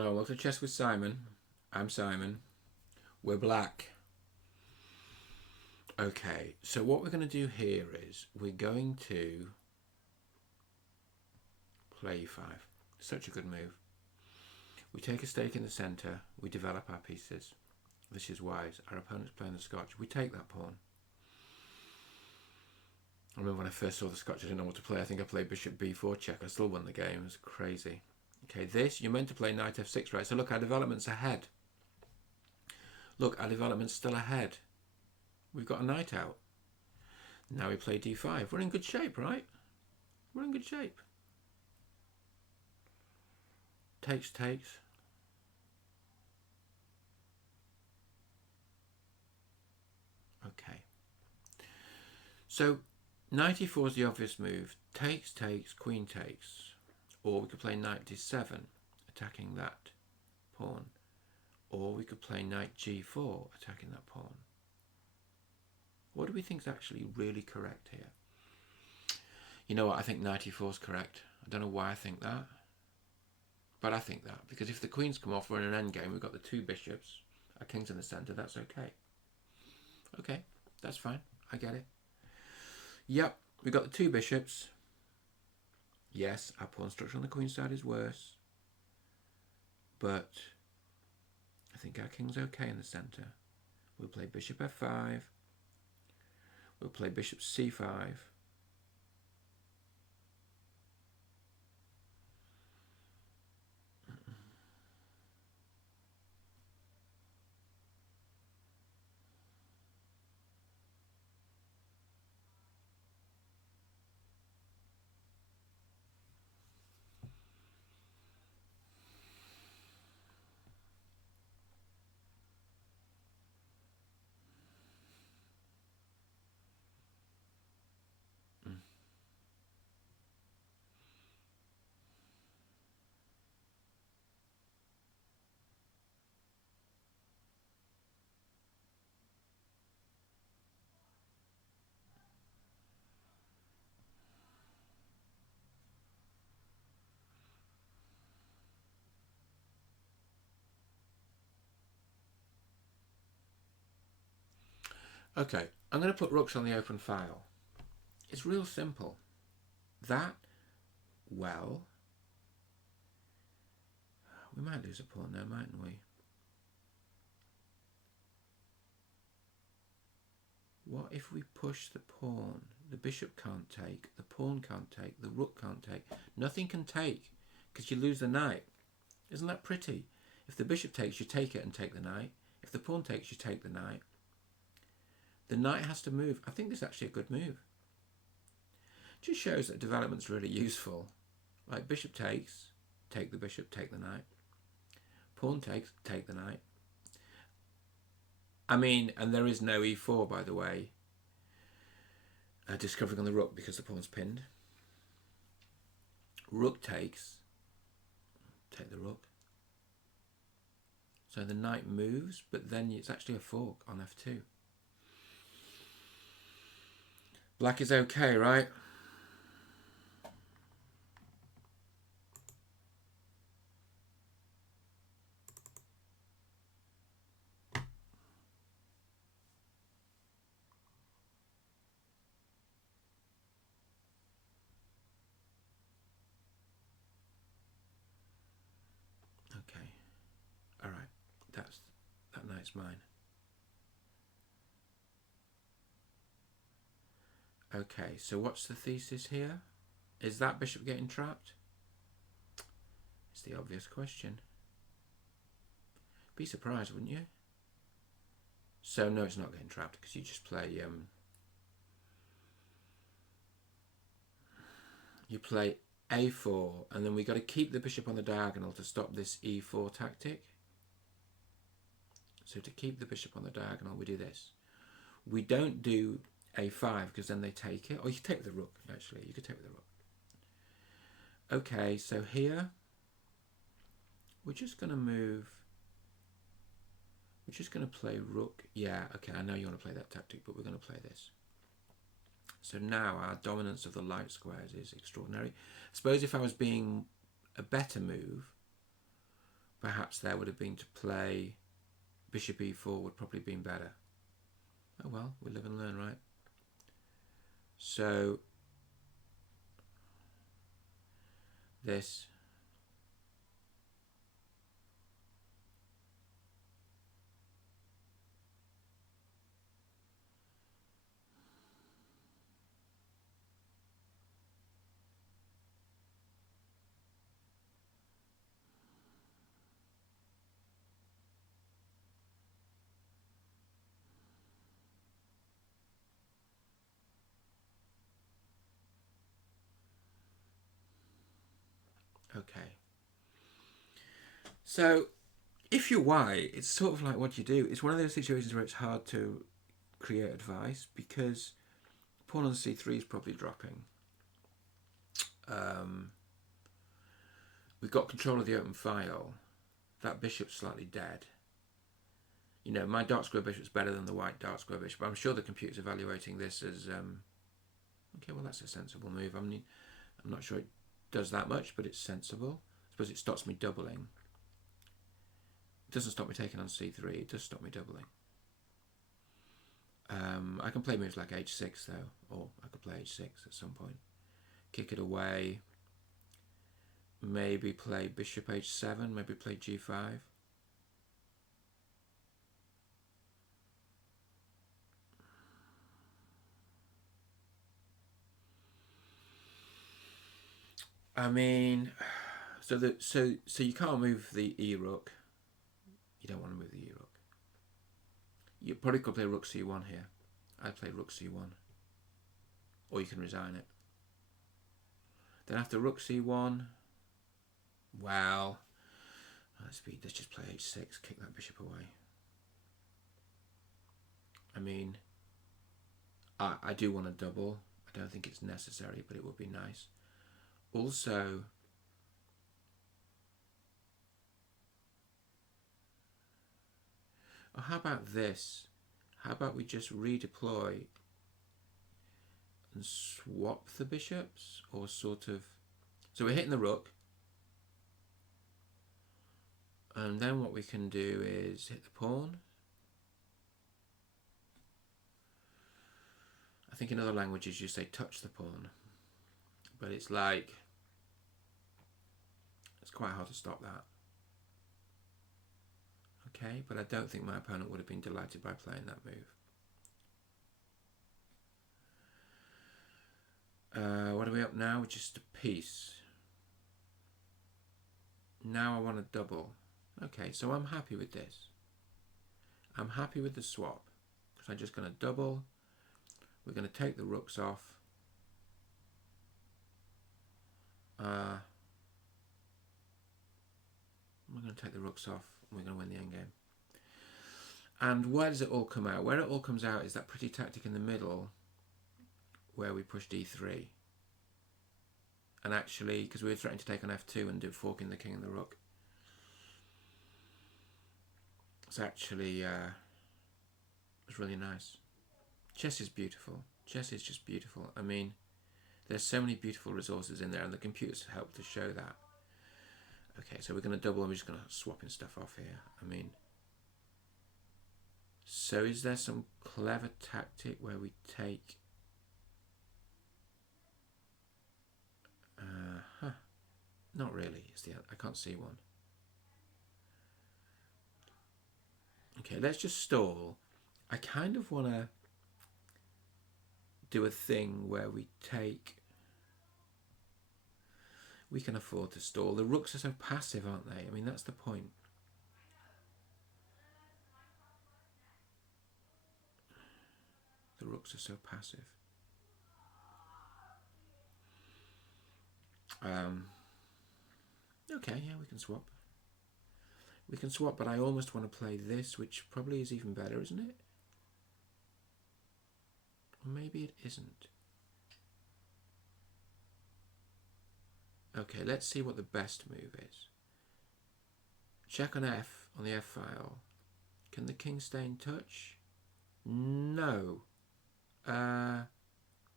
Hello, welcome to Chess with Simon. I'm Simon. We're black. Okay, so what we're going to do here is we're going to play e5. Such a good move. We take a stake in the centre, we develop our pieces. This is wise. Our opponent's playing the Scotch. We take that pawn. I remember when I first saw the Scotch, I didn't know what to play. I think I played bishop b4 check. I still won the game. It was crazy. Okay, this, you're meant to play knight f6, right? So look, our development's ahead. Look, our development's still ahead. We've got a knight out. Now we play d5. We're in good shape, right? We're in good shape. Takes. Okay. So knight e4 is the obvious move. Takes, queen takes. Or we could play knight d7, attacking that pawn. Or we could play knight g4, attacking that pawn. What do we think is actually really correct here? You know what? I think knight e4 is correct. I don't know why I think that. But I think that. Because if the queens come off, we're in an endgame. We've got the two bishops. Our king's in the centre. That's okay. Okay, that's fine. I get it. Yep, we've got the two bishops. Yes, our pawn structure on the queen side is worse. But I think our king's okay in the centre. We'll play bishop f5. We'll play bishop c5. Okay, I'm going to put rooks on the open file. It's real simple. That, well, we might lose a pawn there, mightn't we? What if we push the pawn? The bishop can't take, the pawn can't take, the rook can't take. Nothing can take because you lose the knight. Isn't that pretty? If the bishop takes, you take it and take the knight. If the pawn takes, you take the knight. The knight has to move. I think this is actually a good move. Just shows that development's really useful. Like bishop takes, take the bishop, take the knight. Pawn takes, take the knight. I mean, and there is no e4, by the way. Discovering on the rook because the pawn's pinned. Rook takes, take the rook. So the knight moves, but then it's actually a fork on f2. Black is okay, right? Okay. All right. That knight's mine. Okay, so what's the thesis here? Is that bishop getting trapped? It's the obvious question. Be surprised, wouldn't you? So no, it's not getting trapped because you just play you play a4, and then we got to keep the bishop on the diagonal to stop this e4 tactic. So to keep the bishop on the diagonal, we do this. We don't do a5 because then they take it. Or you could take with the rook, actually. You could take with the rook. Okay, so here we're just going to move. We're just going to play rook. Yeah, okay, I know you want to play that tactic, but we're going to play this. So now our dominance of the light squares is extraordinary. I suppose if I was being a better move, perhaps there would have been to play bishop e4 would probably have been better. Oh well, we live and learn, right? So this okay. So if you're white, it's sort of like what you do. It's one of those situations where it's hard to create advice because pawn on c3 is probably dropping. We've got control of the open file. That bishop's slightly dead. You know, my dark square bishop's better than the white dark square bishop. I'm sure the computer's evaluating this as okay, well that's a sensible move. I mean, I'm not sure it does that much, but it's sensible. I suppose it stops me doubling. It doesn't stop me taking on c3. It does stop me doubling. I can play moves like h6 though, or I could play h6 at some point. Kick it away. Maybe play bishop h7. Maybe play g5. I mean, so you can't move the e rook. You don't want to move the e rook. You probably could play rook c1 here. I'd play rook c1, or you can resign it. Then after rook c1, well, let's just play h6, kick that bishop away. I mean, I do want to double. I don't think it's necessary, but it would be nice. Also, oh, how about this? How about we just redeploy and swap the bishops, or sort of, so we're hitting the rook, and then what we can do is hit the pawn. I think in other languages you say touch the pawn, but it's like, it's quite hard to stop that. Okay, but I don't think my opponent would have been delighted by playing that move. What are we up now? Just a piece. Now I want to double. Okay, so I'm happy with this. I'm happy with the swap because I'm just going to double. We're going to take the rooks off. We're going to take the rooks off and we're going to win the endgame. And where does it all come out? Where it all comes out is that pretty tactic in the middle where we push d3. And actually, because we were threatening to take on f2 and do forking the king and the rook, it's actually it's really nice. Chess is beautiful. Chess is just beautiful. I mean, there's so many beautiful resources in there, and the computers help to show that. Okay, so we're going to double, and we're just going to swapping stuff off here. I mean, so is there some clever tactic where we take... Not really. I can't see one. Okay, let's just stall. I kind of want to do a thing where we take... We can afford to stall. The rooks are so passive, aren't they? I mean, that's the point. The rooks are so passive. Okay, yeah, we can swap. We can swap, but I almost want to play this, which probably is even better, isn't it? Or maybe it isn't. Okay, let's see what the best move is. Check on F, on the F file. Can the king stay in touch? No.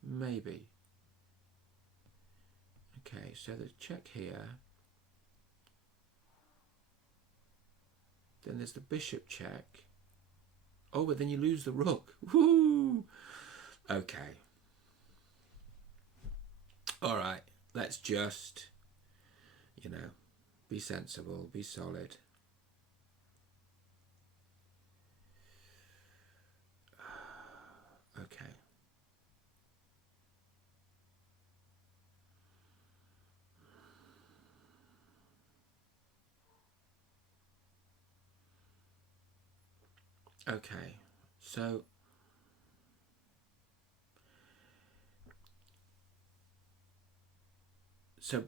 Maybe. Okay, so the check here. Then there's the bishop check. Oh, but then you lose the rook. Woo! Okay. All right. Let's just, be sensible, be solid. Okay. Okay, so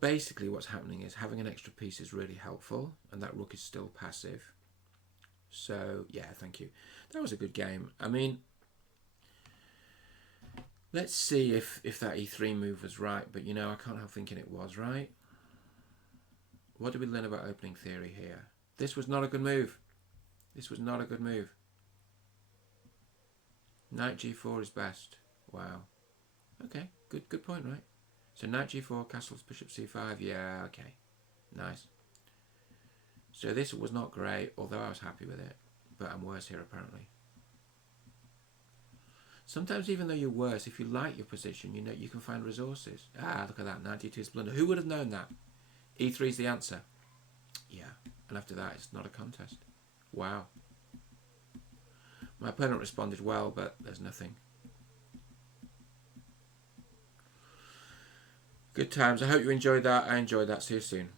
basically what's happening is having an extra piece is really helpful, and that rook is still passive. So yeah, thank you. That was a good game. I mean, let's see if that e3 move was right, but I can't help thinking it was, right? What did we learn about opening theory here? This was not a good move. This was not a good move. Knight g4 is best. Wow. Okay, good point, right? So knight g4, castles, bishop c5. Yeah, okay. Nice. So this was not great, although I was happy with it. But I'm worse here, apparently. Sometimes even though you're worse, if you like your position, you can find resources. Ah, look at that. 92 is blunder. Who would have known that? e3 is the answer. Yeah. And after that, it's not a contest. Wow. My opponent responded well, but there's nothing. Good times. I hope you enjoyed that. I enjoyed that. See you soon.